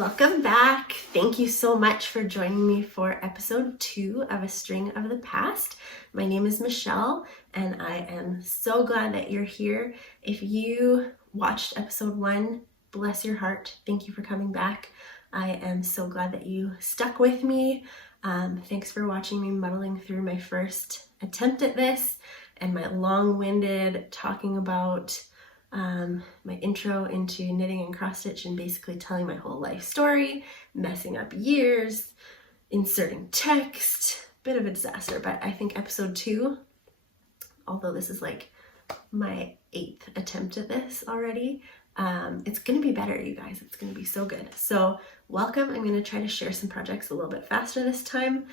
Welcome back. Thank you so much for joining me for episode 2 of A String of the Past. My name is Michelle and I am so glad that you're here. If you watched episode 1, bless your heart. Thank you for coming back. I am so glad that you stuck with me. Thanks for watching me muddling through my first attempt at this and my long-winded talking about my intro into knitting and cross stitch and basically telling my whole life story, messing up years, inserting text, bit of a disaster. But I think episode 2, although this is like my 8th attempt at this already, it's gonna be better, you guys. It's gonna be so good. So welcome. I'm gonna try to share some projects a little bit faster this time.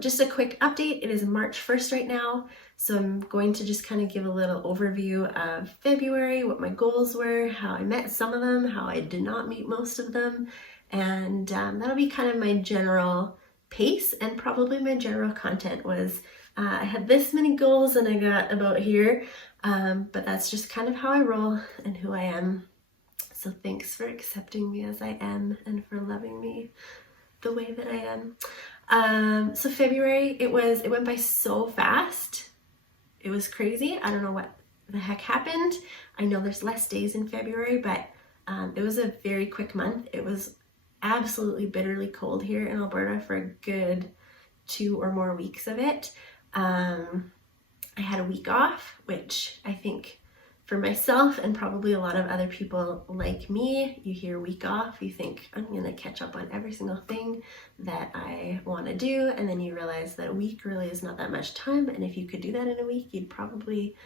Just a quick update. It is March 1st right now. So I'm going to just kind of give a little overview of February, what my goals were, how I met some of them, how I did not meet most of them. And that'll be kind of my general pace, and probably my general content was, I had this many goals and I got about here, but that's just kind of how I roll and who I am. So thanks for accepting me as I am and for loving me the way that I am. So February, it went by so fast. It was crazy. I don't know what the heck happened. I know there's less days in February, but it was a very quick month. It was absolutely bitterly cold here in Alberta for a good 2 or more weeks of it. I had a week off, which I think for myself and probably a lot of other people like me, you hear week off, you think I'm gonna catch up on every single thing that I want to do, and then you realize that a week really is not that much time, and if you could do that in a week, you'd probably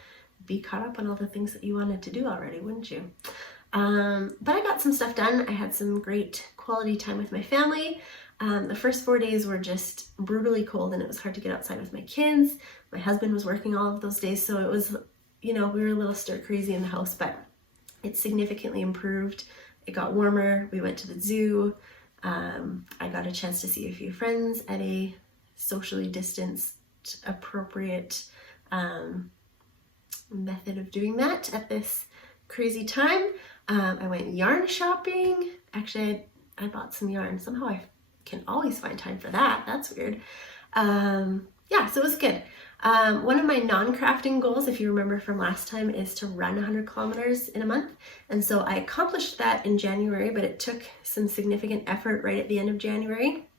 be caught up on all the things that you wanted to do already, wouldn't you? But I got some stuff done. I had some great quality time with my family. The first 4 days were just brutally cold and it was hard to get outside with my kids. My husband was working all of those days, so it was, you know, we were a little stir crazy in the house, but it significantly improved. It got warmer. We went to the zoo. I got a chance to see a few friends at a socially distanced, appropriate method of doing that at this crazy time. I went yarn shopping. Actually, I bought some yarn. Somehow I can always find time for that. That's weird. Yeah, so it was good. One of my non-crafting goals, if you remember from last time, is to run 100 kilometers in a month. And so I accomplished that in January, but it took some significant effort right at the end of January.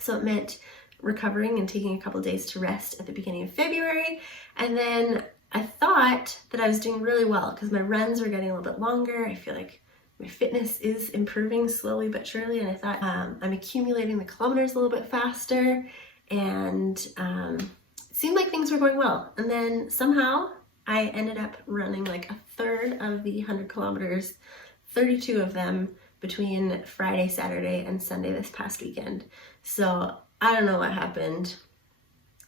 So it meant recovering and taking a couple of days to rest at the beginning of February. And then I thought that I was doing really well because my runs were getting a little bit longer. I feel like my fitness is improving slowly but surely. And I thought I'm accumulating the kilometers a little bit faster, and seemed like things were going well. And then somehow I ended up running like a third of the 100 kilometers, 32 of them between Friday, Saturday, and Sunday this past weekend. So I don't know what happened,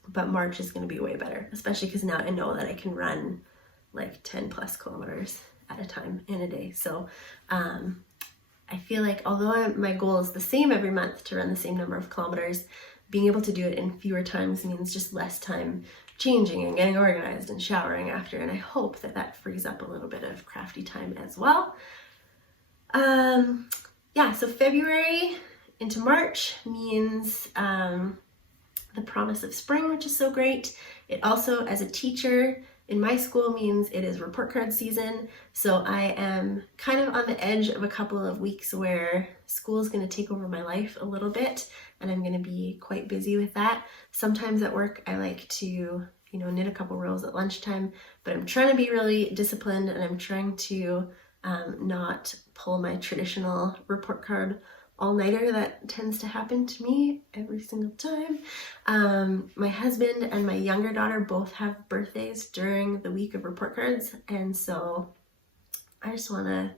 but March is going to be way better, especially because now I know that I can run like 10 plus kilometers at a time in a day. So I feel like although my goal is the same every month to run the same number of kilometers, being able to do it in fewer times means just less time changing and getting organized and showering after, and I hope that that frees up a little bit of crafty time as well. Yeah, so February into March means the promise of spring, which is so great. It also, as a teacher in my school, means it is report card season. So I am kind of on the edge of a couple of weeks where school is going to take over my life a little bit, and I'm going to be quite busy with that. Sometimes at work, I like to, you know, knit a couple rows at lunchtime, but I'm trying to be really disciplined, and I'm trying to not pull my traditional report card all-nighter that tends to happen to me every single time. My husband and my younger daughter both have birthdays during the week of report cards, and so I just want to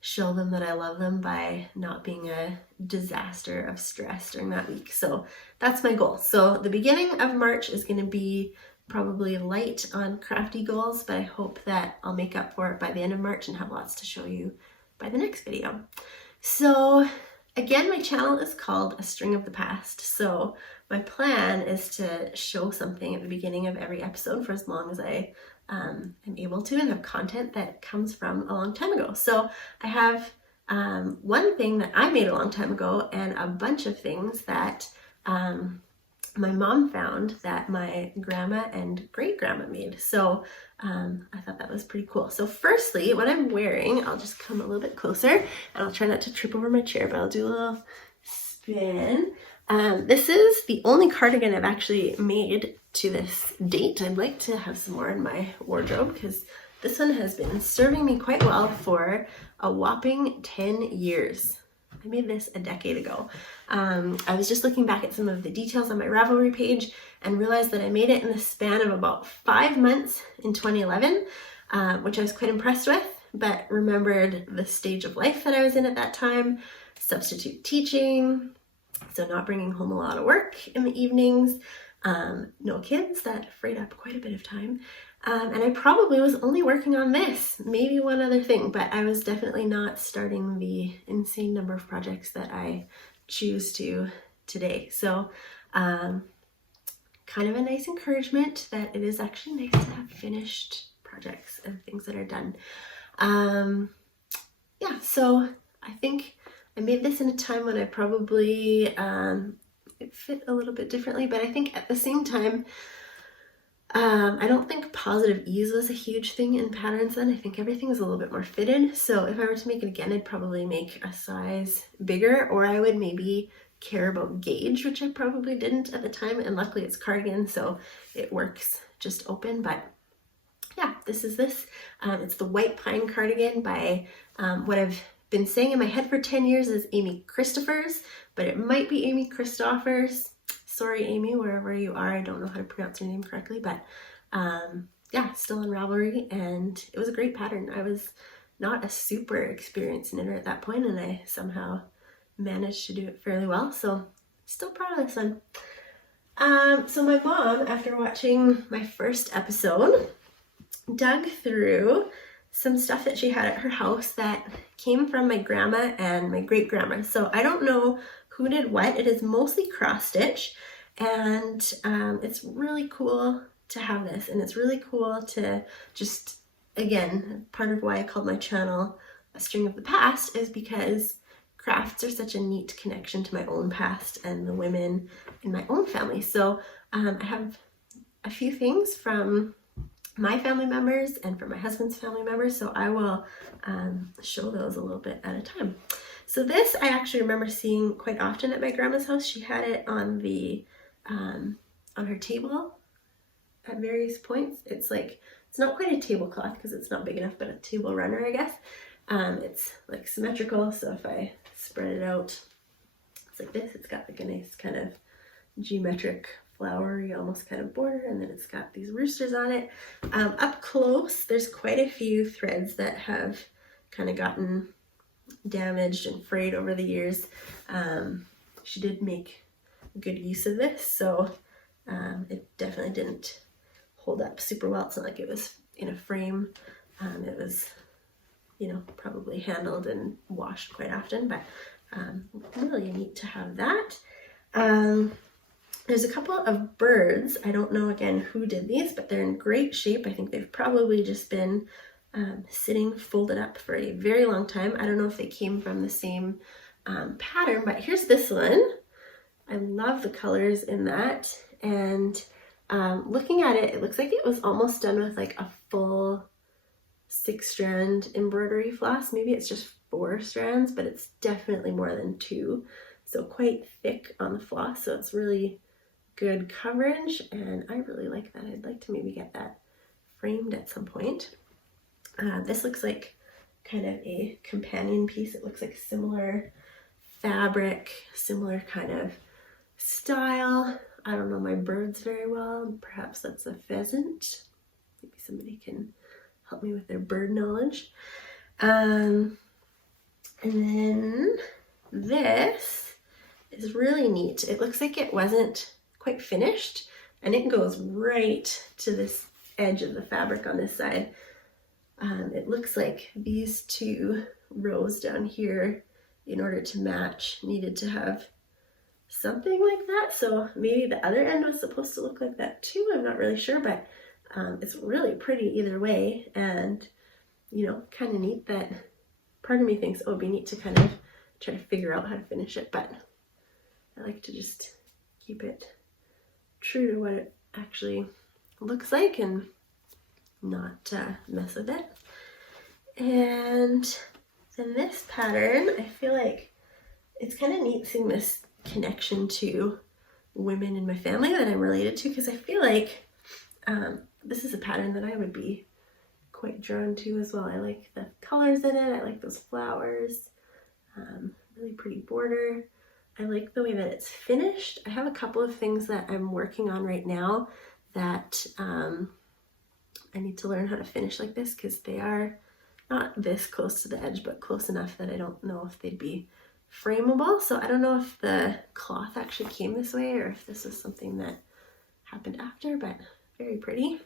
show them that I love them by not being a disaster of stress during that week. So that's my goal. So the beginning of March is going to be probably light on crafty goals, but I hope that I'll make up for it by the end of March and have lots to show you by the next video. So again, my channel is called A String of the Past. So my plan is to show something at the beginning of every episode for as long as I am able to, and have content that comes from a long time ago. So I have one thing that I made a long time ago, and a bunch of things that my mom found that my grandma and great grandma made. So I thought that was pretty cool. So firstly, what I'm wearing, I'll just come a little bit closer and I'll try not to trip over my chair, but I'll do a little spin. This is the only cardigan I've actually made to this date. I'd like to have some more in my wardrobe because this one has been serving me quite well for a whopping 10 years. I made this a decade ago. I was just looking back at some of the details on my Ravelry page and realized that I made it in the span of about 5 months in 2011, which I was quite impressed with, but remembered the stage of life that I was in at that time, substitute teaching, so not bringing home a lot of work in the evenings, no kids, that freed up quite a bit of time. And I probably was only working on this, maybe one other thing, but I was definitely not starting the insane number of projects that I choose to today. So kind of a nice encouragement that it is actually nice to have finished projects and things that are done. Yeah, so I think I made this in a time when I probably it fit a little bit differently, but I think at the same time, I don't think positive ease was a huge thing in patterns then. I think everything was a little bit more fitted. So if I were to make it again, I'd probably make a size bigger, or I would maybe care about gauge, which I probably didn't at the time. And luckily it's cardigan, so it works just open. But yeah, this is this. It's the White Pine cardigan by what I've been saying in my head for 10 years is Amy Christopher's, but it might be Amy Christophers. Sorry, Amy, wherever you are. I don't know how to pronounce your name correctly, but yeah, still on Ravelry, and it was a great pattern. I was not a super experienced knitter at that point, and I somehow managed to do it fairly well, so still proud of this one. So my mom, after watching my first episode, dug through some stuff that she had at her house that came from my grandma and my great grandma. So I don't know who did what. It is mostly cross stitch, and it's really cool to have this, and it's really cool to just, again, part of why I called my channel A String of the Past is because crafts are such a neat connection to my own past and the women in my own family. So I have a few things from my family members and from my husband's family members, so I will show those a little bit at a time. So this I actually remember seeing quite often at my grandma's house. She had it on the on her table at various points. It's like, it's not quite a tablecloth because it's not big enough, but a table runner, I guess. It's like symmetrical, so if I spread it out, it's like this. It's got like a nice kind of geometric flowery almost kind of border, and then it's got these roosters on it. Up close, there's quite a few threads that have kind of gotten damaged and frayed over the years. She did make good use of this, so it definitely didn't hold up super well. It's not like it was in a frame. It was, you know, probably handled and washed quite often, but really neat to have that. There's a couple of birds. I don't know, again, who did these, but they're in great shape. I think they've probably just been sitting folded up for a very long time. I don't know if they came from the same pattern, but here's this one. I love the colors in that, and looking at it, it looks like it was almost done with like a full 6-strand embroidery floss. Maybe it's just 4 strands, but it's definitely more than 2, so quite thick on the floss, so it's really good coverage, and I really like that. I'd like to maybe get that framed at some point. This looks like kind of a companion piece. It looks like similar fabric, similar kind of style. I don't know my birds very well. Perhaps that's a pheasant. Maybe somebody can help me with their bird knowledge. And then this is really neat. It looks like it wasn't quite finished, and it goes right to this edge of the fabric on this side. It looks like these 2 rows down here, in order to match, needed to have something like that. So maybe the other end was supposed to look like that too. I'm not really sure, but it's really pretty either way, and you know, kind of neat that part of me thinks, oh, it'd be neat to kind of try to figure out how to finish it, but I like to just keep it true to what it actually looks like and not mess with it. And then this pattern, I feel like it's kind of neat seeing this connection to women in my family that I'm related to, because I feel like this is a pattern that I would be quite drawn to as well. I like the colors in it. I like those flowers. Really pretty border. I like the way that it's finished. I have a couple of things that I'm working on right now that I need to learn how to finish like this, because they are not this close to the edge, but close enough that I don't know if they'd be frameable. So I don't know if the cloth actually came this way or if this is something that happened after, but very pretty.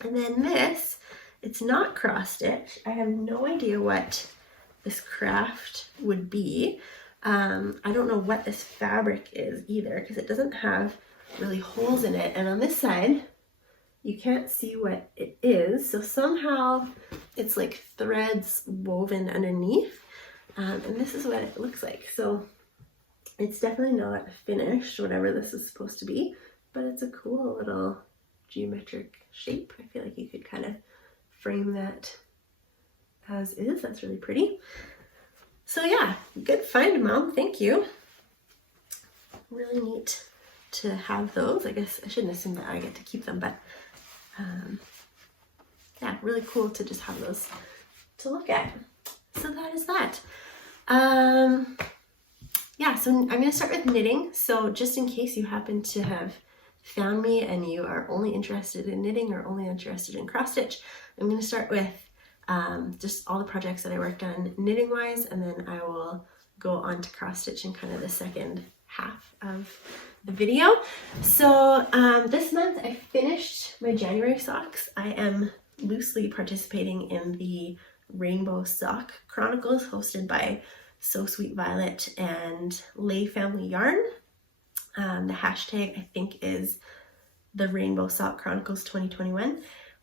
And then this, it's not cross stitch. I have no idea what this craft would be. I don't know what this fabric is either, because it doesn't have really holes in it. And on this side, you can't see what it is. So somehow it's like threads woven underneath. And this is what it looks like. So it's definitely not finished, whatever this is supposed to be, but it's a cool little geometric shape. I feel like you could kind of frame that as is. That's really pretty. So yeah, good find, Mom. Thank you. Really neat to have those. I guess I shouldn't assume that I get to keep them, but yeah, really cool to just have those to look at. So that is that. Yeah, so I'm going to start with knitting. So just in case you happen to have found me and you are only interested in knitting or only interested in cross stitch, I'm going to start with just all the projects that I worked on knitting wise, and then I will go on to cross stitch in kind of the second half of the video. So this month I finished my January socks. I am loosely participating in the Rainbow Sock Chronicles hosted by So Sweet Violet and Lay Family Yarn. The hashtag I think is the Rainbow Sock Chronicles 2021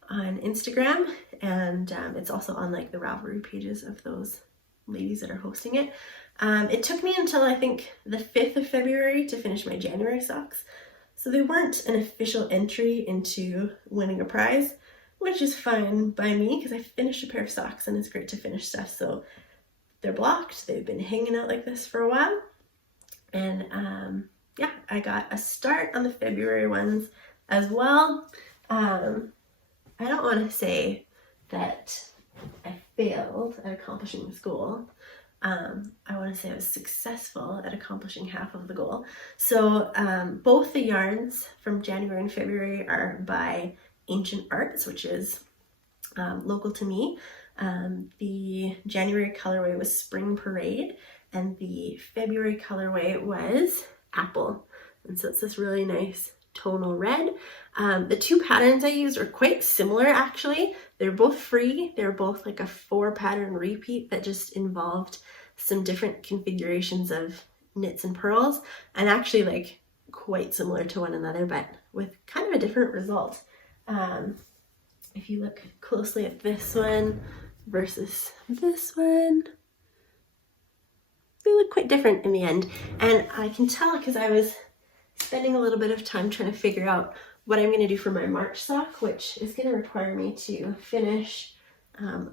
on Instagram, and it's also on like the Ravelry pages of those ladies that are hosting it. It took me until I think the 5th of February to finish my January socks, so they weren't an official entry into winning a prize, which is fine by me because I finished a pair of socks and it's great to finish stuff. So they're blocked, they've been hanging out like this for a while, and yeah, I got a start on the February ones as well. I don't want to say that I failed at accomplishing this goal. I want to say I was successful at accomplishing half of the goal. So both the yarns from January and February are by Ancient Arts, which is local to me. The January colorway was Spring Parade, and the February colorway was Apple. And so it's this really nice tonal red. The two patterns I used are quite similar actually. They're both free. They're both like a 4-pattern repeat that just involved some different configurations of knits and purls, and actually like quite similar to one another, but with kind of a different result. If you look closely at this one versus this one, they look quite different in the end. And I can tell because I was spending a little bit of time trying to figure out what I'm going to do for my March sock, which is going to require me to finish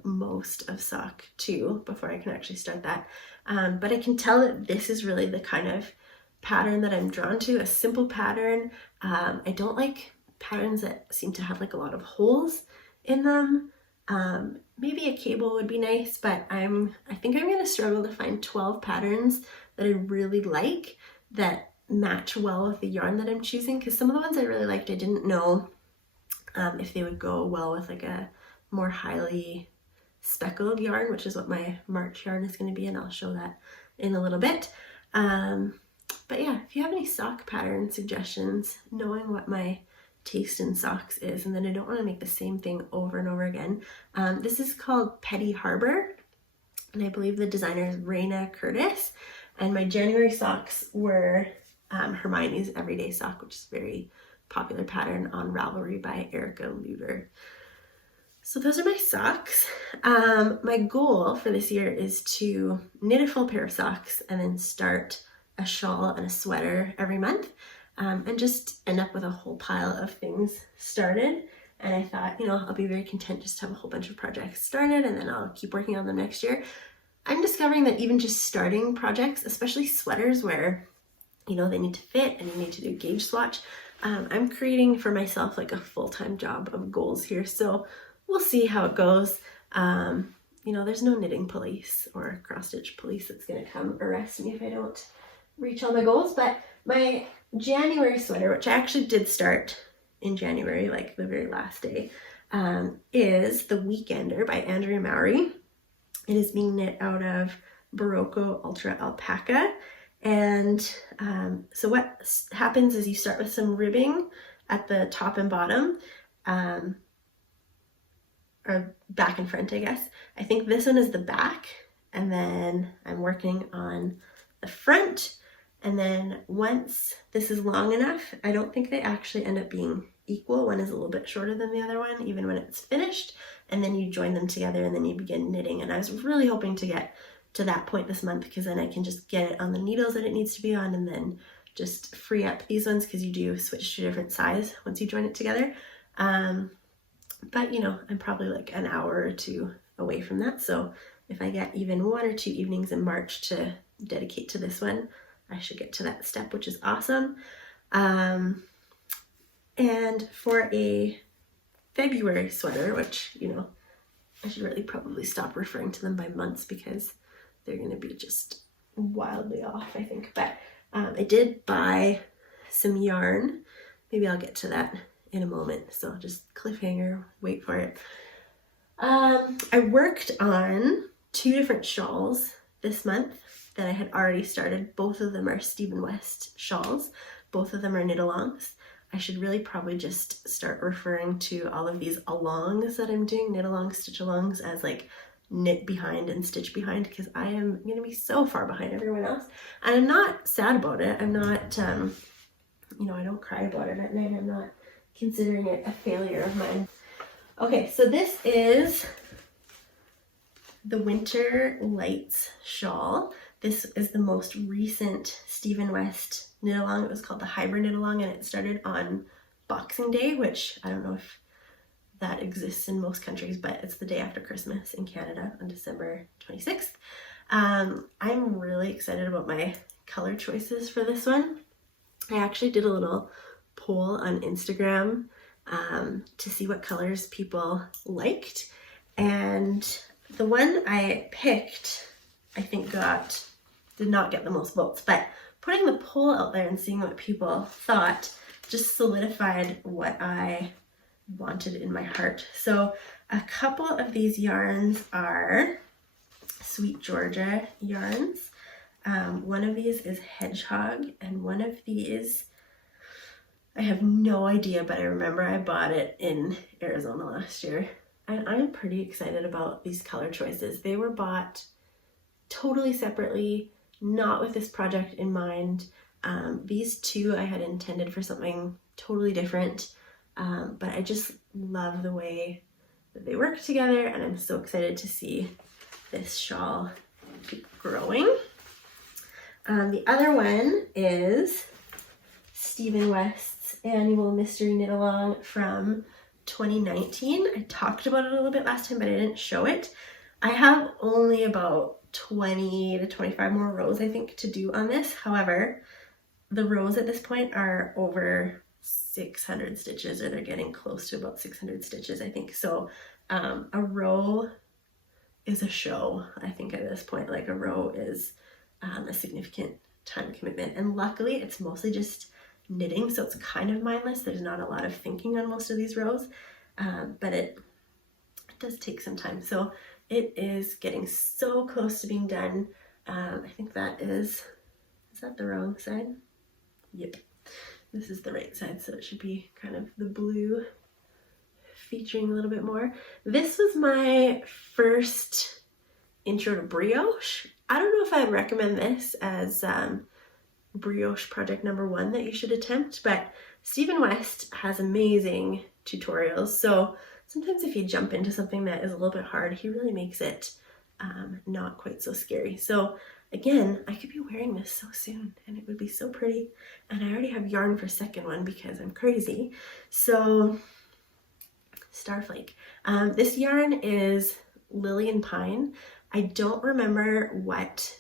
most of sock 2 before I can actually start that. But I can tell that this is really the kind of pattern that I'm drawn to, a simple pattern. I don't like patterns that seem to have like a lot of holes in them. Maybe a cable would be nice, but I think I'm going to struggle to find 12 patterns that I really like that match well with the yarn that I'm choosing, because some of the ones I really liked, I didn't know if they would go well with like a more highly speckled yarn, which is what my March yarn is going to be, and I'll show that in a little bit. But yeah, if you have any sock pattern suggestions, knowing what my taste in socks is, and then I don't want to make the same thing over and over again. This is called Petty Harbour, and I believe the designer is Rayna Curtis, and my January socks were Hermione's Everyday Sock, which is a very popular pattern on Ravelry by Leuder. So those are my socks. My goal for this year is to knit a full pair of socks and then start a shawl and a sweater every month, and just end up with a whole pile of things started. And I thought, I'll be very content just to have a whole bunch of projects started, and then I'll keep working on them next year. I'm discovering that even just starting projects, especially sweaters where, they need to fit and you need to do gauge swatch, I'm creating for myself like a full-time job of goals here. So we'll see how it goes. There's no knitting police or cross-stitch police that's gonna come arrest me if I don't reach all my goals. But my January sweater, which I actually did start in January, like the very last day, is the Weekender by Andrea Mowry. It is being knit out of Berroco Ultra Alpaca. And so what happens is you start with some ribbing at the top and bottom, or back and front, I guess. I think this one is the back, and then I'm working on the front. And then once this is long enough, I don't think they actually end up being equal. One is a little bit shorter than the other one, even when it's finished. And then you join them together and then you begin knitting. And I was really hoping to get to that point this month, because then I can just get it on the needles that it needs to be on, and then just free up these ones, because you do switch to a different size once you join it together. But I'm probably like an hour or two away from that. So if I get even 1 or 2 evenings in March to dedicate to this one, I should get to that step, which is awesome. And for a February sweater, which, I should really probably stop referring to them by months, because they're going to be just wildly off, I think. But I did buy some yarn. Maybe I'll get to that in a moment. So just cliffhanger, wait for it. I worked on 2 different shawls this month that I had already started. Both of them are Stephen West shawls. Both of them are knit-alongs. I should really probably just start referring to all of these alongs that I'm doing, knit-alongs, stitch-alongs, as like knit behind and stitch behind, because I am going to be so far behind everyone else. And I'm not sad about it. I'm not, I don't cry about it at night. I'm not considering it a failure of mine. Okay, so this is the Winter Lights shawl. This is the most recent Stephen West knit-along. It was called the Hybrid knit-along, and it started on Boxing Day, which I don't know if that exists in most countries, but it's the day after Christmas in Canada on December 26th. I'm really excited about my color choices for this one. I actually did a little poll on Instagram to see what colors people liked, and the one I picked, I think did not get the most votes, but putting the poll out there and seeing what people thought just solidified what I wanted in my heart. So a couple of these yarns are Sweet Georgia yarns. One of these is Hedgehog, and one of these, I have no idea, but I remember I bought it in Arizona last year. And I'm pretty excited about these color choices. They were bought totally separately, not with this project in mind. These 2 I had intended for something totally different, but I just love the way that they work together, and I'm so excited to see this shawl keep growing. The other one is Stephen West's annual mystery knit-along from 2019. I talked about it a little bit last time, but I didn't show it. I have only about 20 to 25 more rows, I think, to do on this. However, the rows at this point are over 600 stitches, or they're getting close to about 600 stitches, I think. So a row is a show, I think, at this point. Like, a row is a significant time commitment, and luckily it's mostly just knitting, so it's kind of mindless. There's not a lot of thinking on most of these rows, but it does take some time. So it is getting so close to being done. I think that is that the wrong side? Yep, this is the right side, so it should be kind of the blue featuring a little bit more. This was my first intro to brioche. I don't know if I'd recommend this as brioche project number 1 that you should attempt, but Stephen West has amazing tutorials. So sometimes if you jump into something that is a little bit hard, he really makes it not quite so scary. So again, I could be wearing this so soon and it would be so pretty. And I already have yarn for second one because I'm crazy. So Starflake. This yarn is Lily and Pine. I don't remember what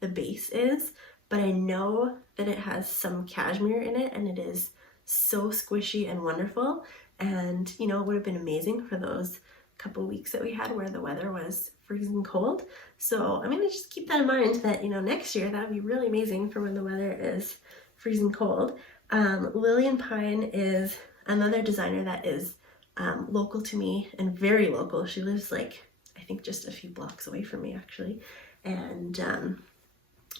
the base is, but I know that it has some cashmere in it and it is so squishy and wonderful. And you know, it would have been amazing for those couple weeks that we had where the weather was freezing cold. So I'm gonna just keep that in mind that, you know, next year that would be really amazing for when the weather is freezing cold. Lily and Pine is another designer that is local to me and very local. She lives like, I think just a few blocks away from me actually. And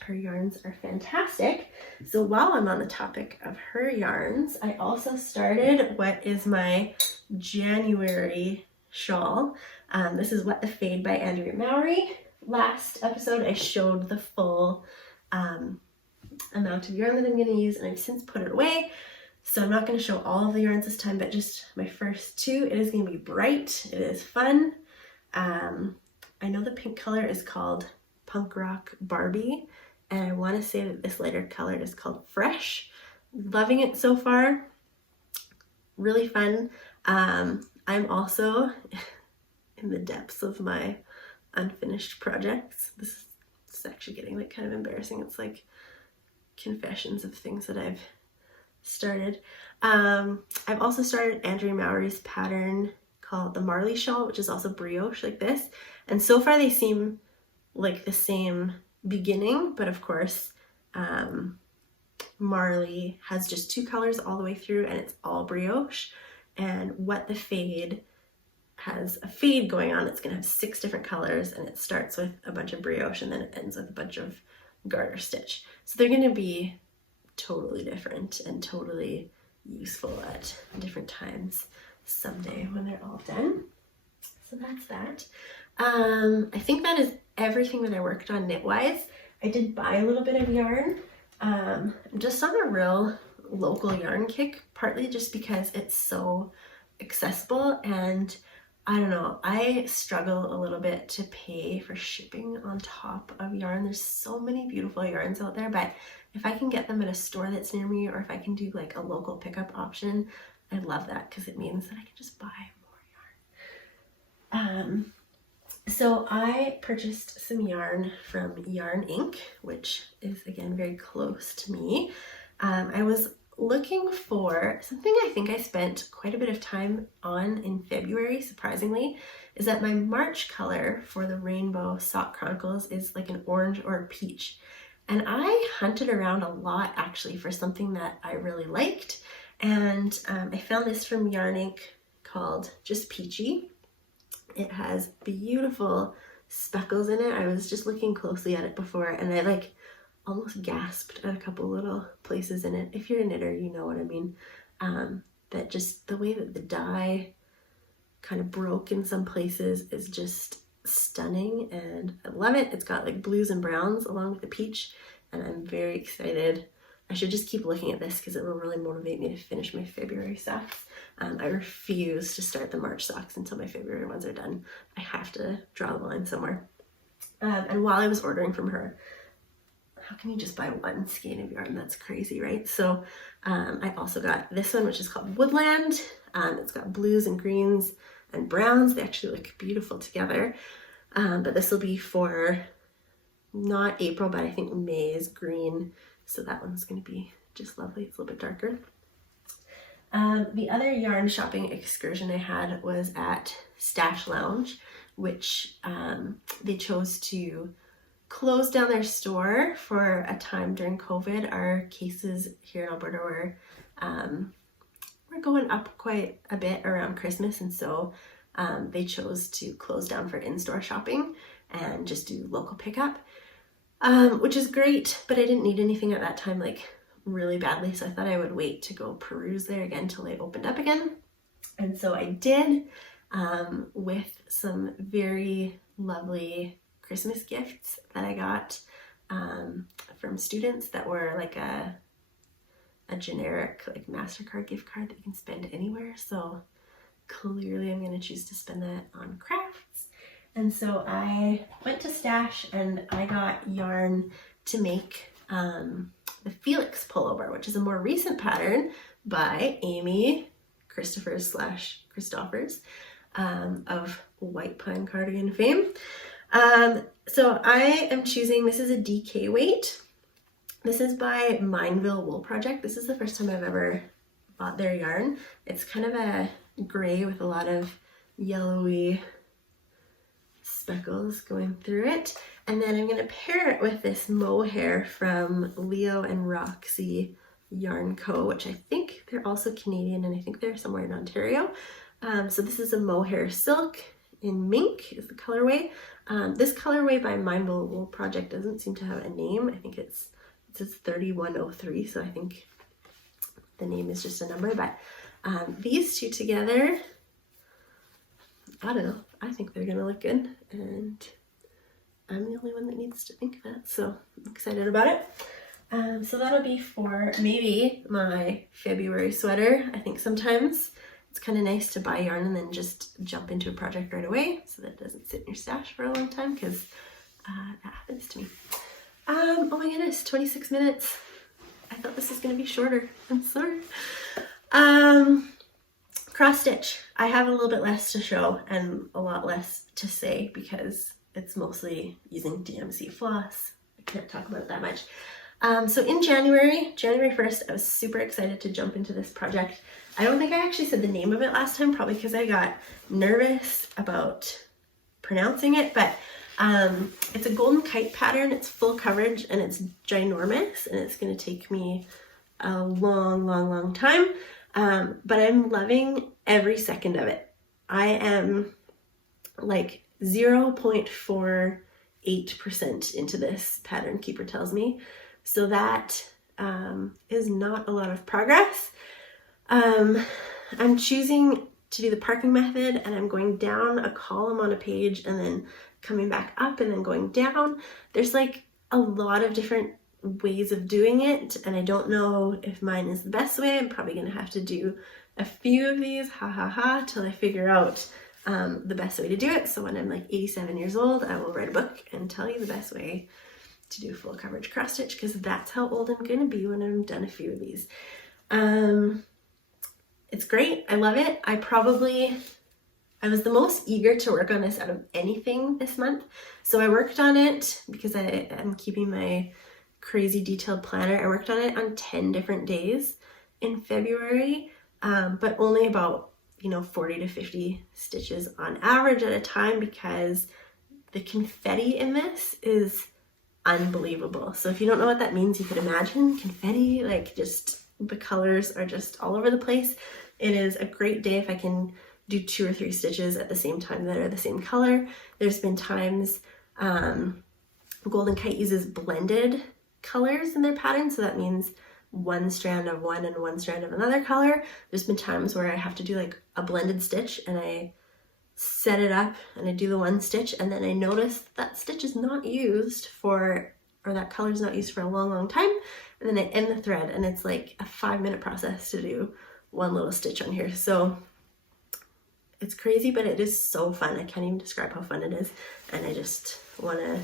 her yarns are fantastic. So while I'm on the topic of her yarns, I also started what is my January shawl. This is What the Fade by Andrea Mowry. Last episode I showed the full amount of yarn that I'm going to use, and I've since put it away. So I'm not going to show all of the yarns this time, but just my first two. It is going to be bright. It is fun. I know the pink color is called Punk Rock Barbie, and I want to say that this lighter color is called Fresh. Loving it so far. Really fun. I'm also in the depths of my unfinished projects. This is actually getting like kind of embarrassing. It's like confessions of things that I've started. I've also started Andrea Mowry's pattern called the Marley Shawl, which is also brioche like this. And so far they seem like the same beginning, but of course Marley has just two colors all the way through and it's all brioche. And What the Fade has a fade going on. It's going to have 6 different colors, and it starts with a bunch of brioche and then it ends with a bunch of garter stitch. So they're going to be totally different and totally useful at different times someday when they're all done. So that's that. I think that is everything that I worked on knit-wise. I did buy a little bit of yarn. I'm just on a real local yarn kick, partly just because it's so accessible, and I don't know, I struggle a little bit to pay for shipping on top of yarn. There's so many beautiful yarns out there, but if I can get them at a store that's near me, or if I can do like a local pickup option, I love that because it means that I can just buy more yarn. So I purchased some yarn from Yarn Inc., which is again very close to me. I was looking for something I think I spent quite a bit of time on in February, surprisingly, is that my March color for the Rainbow Sock Chronicles is like an orange or a peach. And I hunted around a lot actually for something that I really liked. And I found this from Yarn Inc. called Just Peachy. It has beautiful speckles in it. I was just looking closely at it before and I like almost gasped at a couple little places in it. If you're a knitter, you know what I mean. That just the way that the dye kind of broke in some places is just stunning and I love it. It's got like blues and browns along with the peach and I'm very excited. I should just keep looking at this because it will really motivate me to finish my February socks. I refuse to start the March socks until my February ones are done. I have to draw the line somewhere. And while I was ordering from her, how can you just buy one skein of yarn? That's crazy, right? So I also got this one, which is called Woodland. It's got blues and greens and browns. They actually look beautiful together. But this will be for not April, but I think May is green. So that one's going to be just lovely. It's a little bit darker. The other yarn shopping excursion I had was at Stash Lounge, which they chose to close down their store for a time during COVID. Our cases here in Alberta were going up quite a bit around Christmas, and so they chose to close down for in-store shopping and just do local pickup, which is great, but I didn't need anything at that time like really badly, so I thought I would wait to go peruse there again till they opened up again. And so I did, with some very lovely Christmas gifts that I got from students that were like a generic like MasterCard gift card that you can spend anywhere. So clearly I'm going to choose to spend that on crafts. And so I went to Stash and I got yarn to make the Felix pullover, which is a more recent pattern by Amy Christophers of White Pine Cardigan fame. So I am choosing, this is a DK weight. This is by Mineville Wool Project. This is the first time I've ever bought their yarn. It's kind of a gray with a lot of yellowy speckles going through it. And then I'm going to pair it with this mohair from Leo and Roxy Yarn Co., which I think they're also Canadian, and I think they're somewhere in Ontario. So this is a mohair silk in mink is the colorway. This colorway by Mineville Wool Project doesn't seem to have a name. I think it says 3103, so I think the name is just a number, but these two together, I don't know, I think they're gonna look good, and I'm the only one that needs to think that, so I'm excited about it. So that'll be for maybe my February sweater. I think sometimes it's kind of nice to buy yarn and then just jump into a project right away so that it doesn't sit in your stash for a long time, because that happens to me. Oh my goodness, 26 minutes. I thought this was going to be shorter. I'm sorry. Cross stitch. I have a little bit less to show and a lot less to say because it's mostly using DMC floss. I can't talk about it that much. So in January 1st, I was super excited to jump into this project. I don't think I actually said the name of it last time, probably because I got nervous about pronouncing it, but it's a golden kite pattern. It's full coverage and it's ginormous, and it's going to take me a long time, but I'm loving every second of it. I am like 0.48% into this pattern, Keeper tells me, so that is not a lot of progress. I'm choosing to do the parking method, and I'm going down a column on a page and then coming back up and then going down. There's like a lot of different ways of doing it, and I don't know if mine is the best way. I'm probably gonna have to do a few of these, till I figure out the best way to do it. So when I'm like 87 years old, I will write a book and tell you the best way to do full coverage cross stitch, because that's how old I'm gonna be when I'm done a few of these. It's great. I love it. I was the most eager to work on this out of anything this month. So I worked on it because I am keeping my crazy detailed planner. I worked on it on 10 different days in February, but only about 40 to 50 stitches on average at a time, because the confetti in this is unbelievable. So if you don't know what that means, you could imagine confetti, like just the colors are just all over the place. It is a great day if I can do 2 or 3 stitches at the same time that are the same color. There's been times Golden Kite uses blended colors in their pattern, so that means one strand of one and one strand of another color. There's been times where I have to do like a blended stitch, and I set it up and I do the one stitch, and then I notice that stitch is not used for, or that color is not used for a long time, and then I end the thread, and it's like a 5-minute process to do one little stitch on here. So it's crazy, but it is so fun. I can't even describe how fun it is, and I just want to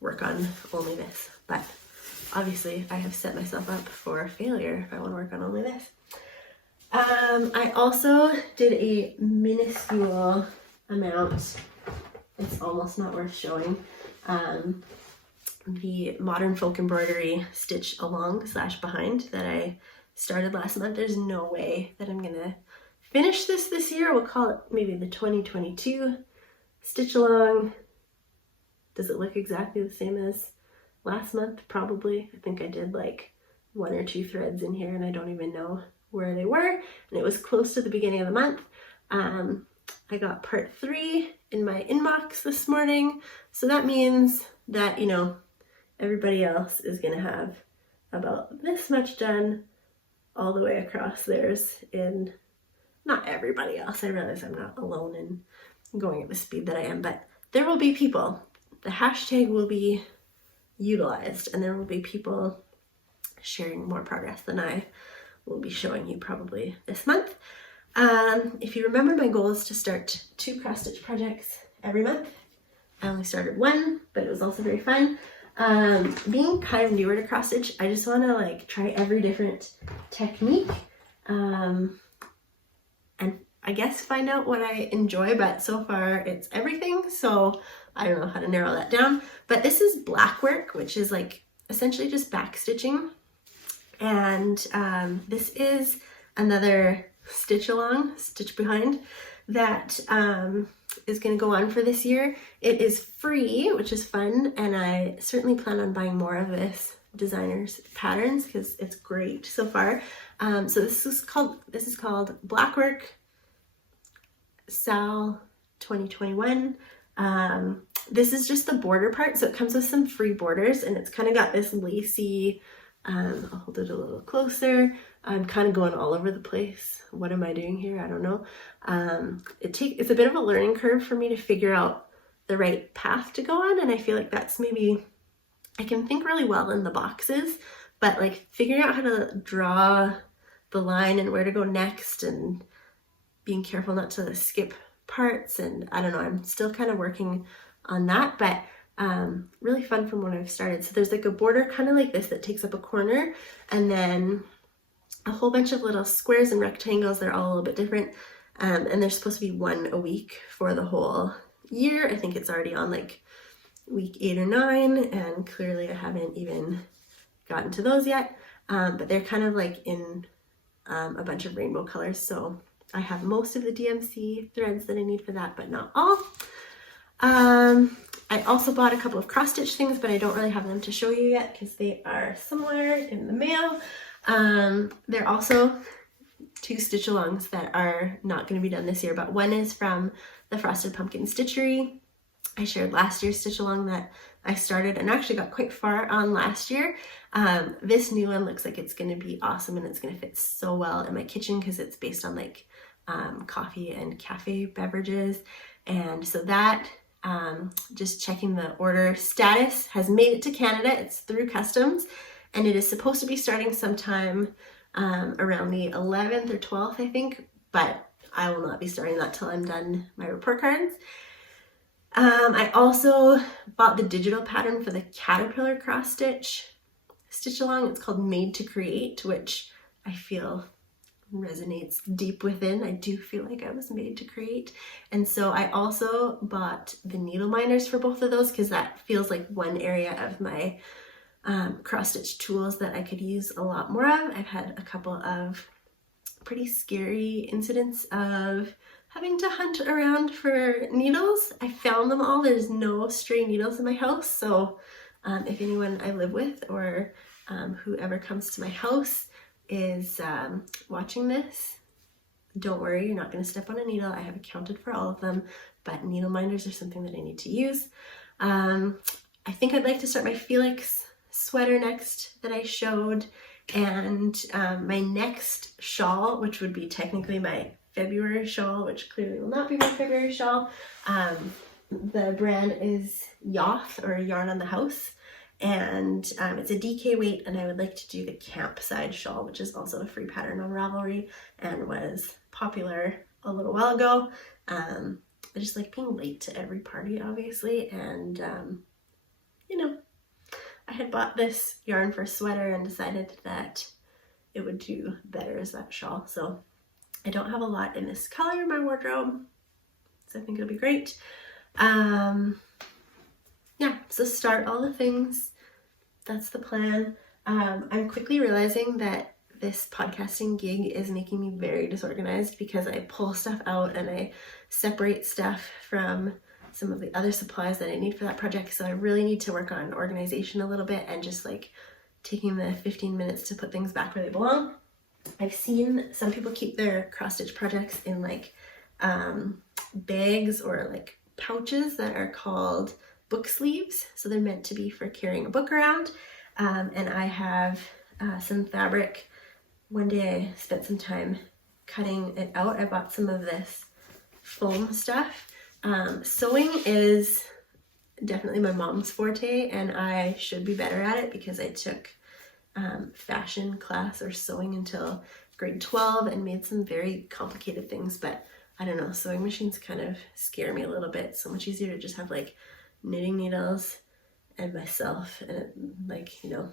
work on only this. But obviously I have set myself up for failure if I want to work on only this. I also did a minuscule amount, it's almost not worth showing, the Modern Folk Embroidery stitch along / behind that I started last month. There's no way that I'm gonna finish this year. We'll call it maybe the 2022 stitch along. Does it look exactly the same as last month? Probably. I think I did like 1 or 2 threads in here, and I don't even know where they were, and it was close to the beginning of the month. I got part 3 in my inbox this morning, so that means that everybody else is gonna have about this much done all the way across theirs. In not everybody else, I realize I'm not alone in going at the speed that I am, but there will be people, the hashtag will be utilized, and there will be people sharing more progress than I will be showing you probably this month. If you remember, my goal is to start 2 cross stitch projects every month. I only started 1, but it was also very fun. Being kind of newer to cross stitch, I just want to like try every different technique, and I guess find out what I enjoy, but so far it's everything, so I don't know how to narrow that down. But this is Blackwork, which is like essentially just back stitching, and this is another stitch along, stitch behind, that is going to go on for this year. It is free, which is fun, and I certainly plan on buying more of this designer's patterns because it's great so far. So this is called Blackwork Shawl 2021. This is just the border part, so it comes with some free borders, and it's kind of got this lacy, I'll hold it a little closer. I'm kind of going all over the place. What am I doing here? I don't know. It's a bit of a learning curve for me to figure out the right path to go on, and I feel like that's maybe, I can think really well in the boxes, but like figuring out how to draw the line and where to go next and being careful not to skip parts, and I don't know, I'm still kind of working on that, but really fun from when I've started. So there's like a border kind of like this that takes up a corner, and then a whole bunch of little squares and rectangles. They're all a little bit different, and there's supposed to be 1 a week for the whole year. I think it's already on like week 8 or 9, and clearly I haven't even gotten to those yet, but they're kind of like in a bunch of rainbow colors, so I have most of the DMC threads that I need for that, but not all. I also bought a couple of cross stitch things, but I don't really have them to show you yet because they are somewhere in the mail. They're also 2 stitch alongs that are not going to be done this year, but one is from the Frosted Pumpkin Stitchery. I shared last year's stitch along that I started and actually got quite far on last year. This new one looks like it's going to be awesome, and it's going to fit so well in my kitchen because it's based on like coffee and cafe beverages. And so that, just checking the order status, has made it to Canada. It's through customs, and it is supposed to be starting sometime around the 11th or 12th, I think, but I will not be starting that till I'm done my report cards. I also bought the digital pattern for the Caterpillar cross stitch along. It's called Made to Create, which I feel resonates deep within. I do feel like I was made to create. And so I also bought the needle minders for both of those because that feels like one area of my cross stitch tools that I could use a lot more of. I've had a couple of pretty scary incidents of having to hunt around for needles. I found them all. There's no stray needles in my house, so if anyone I live with or whoever comes to my house is watching this, don't worry, you're not going to step on a needle. I have accounted for all of them, but needle minders are something that I need to use. I think I'd like to start my Felix sweater next that I showed, and my next shawl, which would be technically my February shawl, which clearly will not be my February shawl. The brand is Yoth, or Yarn on the House, and it's a DK weight, and I would like to do the camp side shawl, which is also a free pattern on Ravelry and was popular a little while ago. I just like being late to every party, obviously, and you know, I had bought this yarn for a sweater and decided that it would do better as that shawl. So I don't have a lot in this color in my wardrobe, so I think it'll be great. Yeah, so start all the things. That's the plan. I'm quickly realizing that this podcasting gig is making me very disorganized because I pull stuff out and I separate stuff from some of the other supplies that I need for that project. So I really need to work on organization a little bit and just like taking the 15 minutes to put things back where they belong. I've seen some people keep their cross stitch projects in like bags or like pouches that are called book sleeves. So they're meant to be for carrying a book around. And I have some fabric. One day I spent some time cutting it out. I bought some of this foam stuff. Sewing is definitely my mom's forte, and I should be better at it because I took fashion class or sewing until grade 12 and made some very complicated things, but I don't know, sewing machines kind of scare me a little bit. So much easier to just have like knitting needles and myself, and it, like, you know,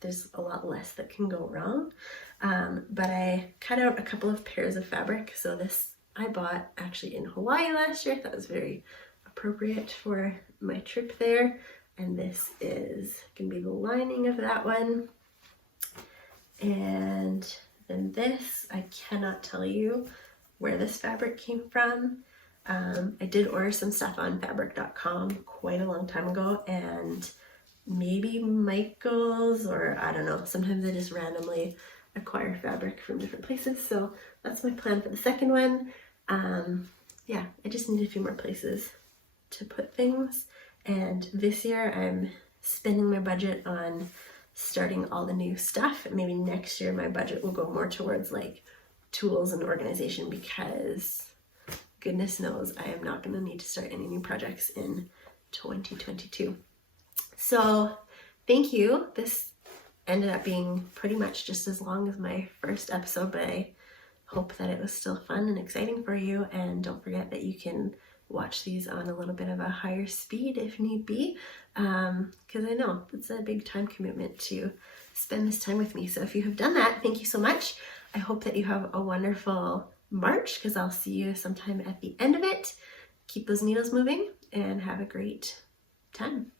there's a lot less that can go wrong. But I cut out a couple of pairs of fabric. So this I bought actually in Hawaii last year. That was very appropriate for my trip there. And this is gonna be the lining of that one. And then this, I cannot tell you where this fabric came from. I did order some stuff on fabric.com quite a long time ago, and maybe Michael's, or I don't know, sometimes I just randomly acquire fabric from different places. So that's my plan for the second one. Yeah, I just need a few more places to put things. And this year I'm spending my budget on starting all the new stuff. Maybe next year my budget will go more towards like tools and organization, because goodness knows I am not going to need to start any new projects in 2022. So thank you. This ended up being pretty much just as long as my first episode, but I hope that it was still fun and exciting for you. And don't forget that you can watch these on a little bit of a higher speed if need be, because I know it's a big time commitment to spend this time with me. So if you have done that, thank you so much. I hope that you have a wonderful March, because I'll see you sometime at the end of it. Keep those needles moving and have a great time.